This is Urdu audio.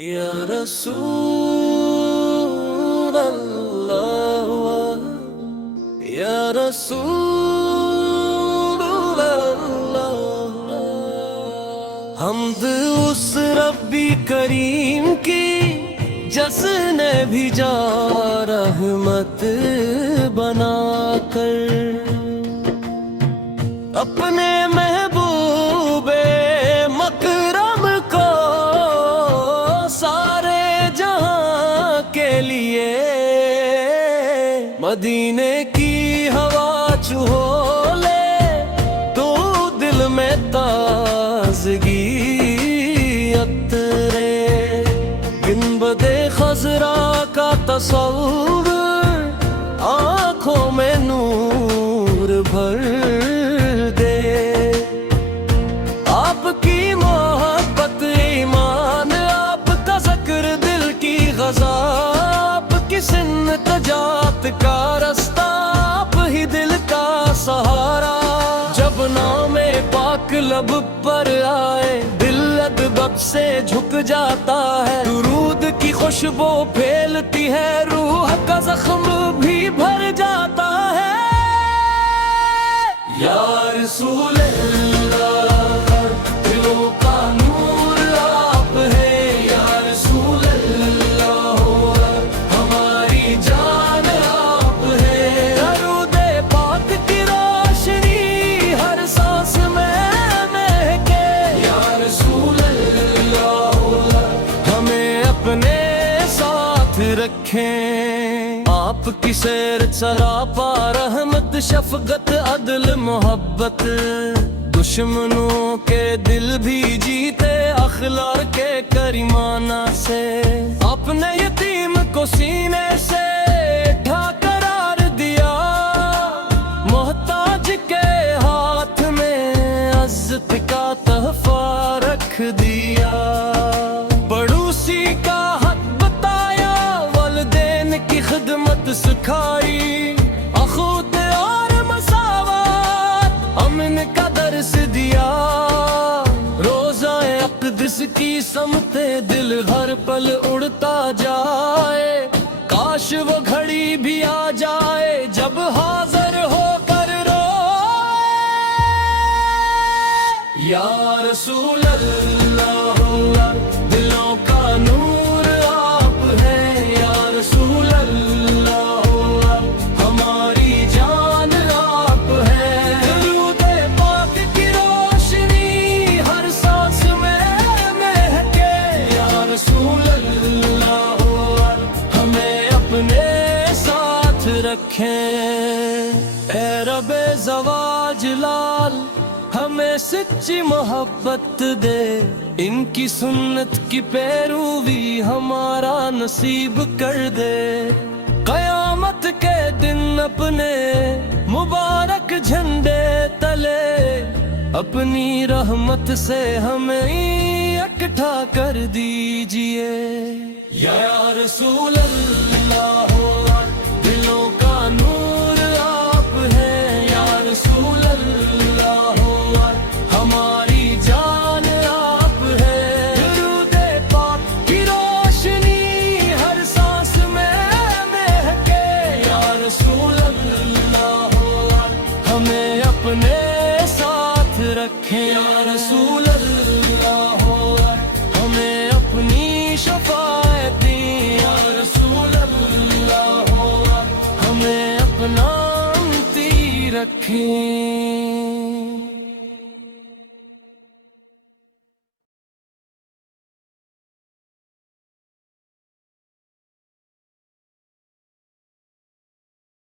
یا رسول اللہ یا رسول اللہ، حمد اس ربی کریم کی جس نے بھیجا رحمت بنا کر، اپنے محبوب مکرم کو سارے جہاں کے لیے، مدینے کی ہوا چہو لے تو دل میں تازگی اترے، گنبد خضرا کا تصور آنکھوں میں نور بھر دے، آپ کی محبت ایمان، آپ کا ذکر دل کی غذا، آپ کی سنت جات کا رستہ، آپ ہی دل کا سہارا، جب نام پاک لب پر آئے دل ادب سے جھک جاتا ہے، درود کی خوشبو پھیلتی ہے، روح کا زخم بھی بھر جاتا ہے، یا رسول اللہ دلوں کا نور آپ ہے، یا رسول اللہ ہماری جان آپ ہے، درود پاک کی روشنی ہر سانس میں مہکے، یا رسول اللہ ہمیں اپنے ساتھ رکھیں، آپ کی سیر سراپا رحمت شفقت عدل محبت، دشمنوں کے دل بھی جیتے اخلاق کے کریمانہ سے، اپنے یتیم کو سینے سے اٹھا قرار دیا، محتاج کے ہاتھ میں عزت کا تحفہ رکھ دیا، پڑوسی کا حق بتایا، والدین کی خدمت سکھائی، اخوت اور مساوات امن کا درس دیا، روزہ اقدس کی سمت دل ہر پل اڑتا جائے، کاش وہ گھڑی بھی آ جائے جب حاضر ہو کر روئے، یا رسول اللہ دلوں کا نور آپ ہے، یا رسول اللہ ہماری جان آپ ہے، درود پاک کی روشنی ہر سانس میں مہکے، یا رسول اللہ ہمیں اپنے ساتھ رکھیں، اے رب زواج لال ہمیں سچی محبت دے، ان کی سنت کی پیروی ہمارا نصیب کر دے، قیامت کے دن اپنے مبارک جھنڈے تلے اپنی رحمت سے ہمیں اکٹھا کر دیجئے، یا رسول اللہ دلوں کا نور آپ ہے، یا رسول اللہ ہماری جان آپ ہے، درود پاک کی روشنی ہر سانس میں مہکے، یا رسول اللہ ہمیں اپنے ساتھ رکھیں، یا رسول اللہ ہمیں اپنی شفاعت دیں، یا رسول اللہ ہمیں اپنا امتی رکھیں۔